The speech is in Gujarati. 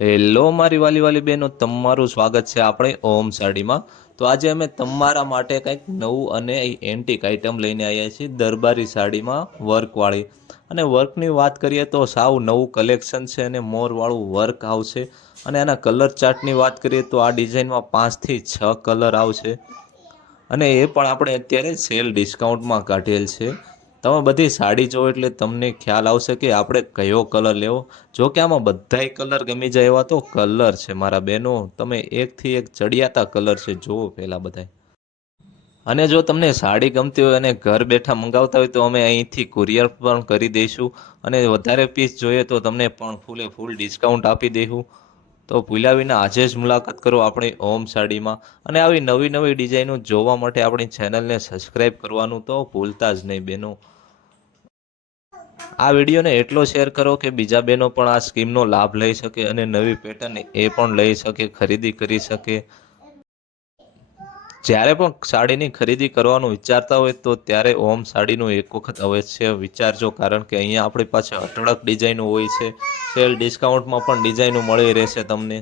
હેલો મારી વાલી વાલી બહેનો, તમારું સ્વાગત છે આપણે ઓમ સાડીમાં. તો આજે અમે તમારા માટે કંઈક નવું અને એન્ટિક આઇટમ લઈને આવ્યા છીએ, દરબારી સાડીમાં વર્કવાળી. અને વર્કની વાત કરીએ તો સાવ નવું કલેક્શન છે અને મોરવાળું વર્ક આવશે. અને આના કલર ચાર્ટની વાત કરીએ તો આ ડિઝાઇનમાં પાંચથી છ કલર આવશે. અને એ પણ આપણે અત્યારે સેલ ડિસ્કાઉન્ટમાં કાઢેલ છે. તમે બધી સાડી જો એટલે તમને ખ્યાલ આવશે કે આપણે કયો કલર લેવો. જો કે આમાં બધાય કલર ગમી જાય એવા તો કલર છે મારા બહેનો. તમે એકથી એક ચડિયાતા કલર છે, જુઓ પહેલાં બધાય. અને જો તમને સાડી ગમતી હોય અને ઘર બેઠા મંગાવતા હોય તો અમે અહીંથી કુરિયર પણ કરી દઈશું. અને વધારે પીસ જોઈએ તો તમને પણ ફૂલે ફૂલ ડિસ્કાઉન્ટ આપી દઈશું. તો ભૂલ્યા વિના આજે જ મુલાકાત કરો આપણી ઓમ સાડીમાં. અને આવી નવી નવી ડિઝાઇનો જોવા માટે આપણી ચેનલને સબસ્ક્રાઈબ કરવાનું તો ભૂલતા જ નહીં બેનો. આ વિડીયોને એટલો શેર કરો કે બીજા બહેનો પણ આ સ્કીમનો લાભ લઈ શકે અને નવી પેટર્ન એ પણ લઈ શકે, ખરીદી કરી શકે. જ્યારે પણ સાડીની ખરીદી કરવાનું વિચારતા હોય તો ત્યારે ઓમ સાડીનું એક વખત અવશ્ય વિચારજો, કારણ કે અહીંયા આપણી પાસે અઢળક ડિઝાઇનો હોય છે. સેલ ડિસ્કાઉન્ટમાં પણ ડિઝાઇનો મળી રહેશે તમને.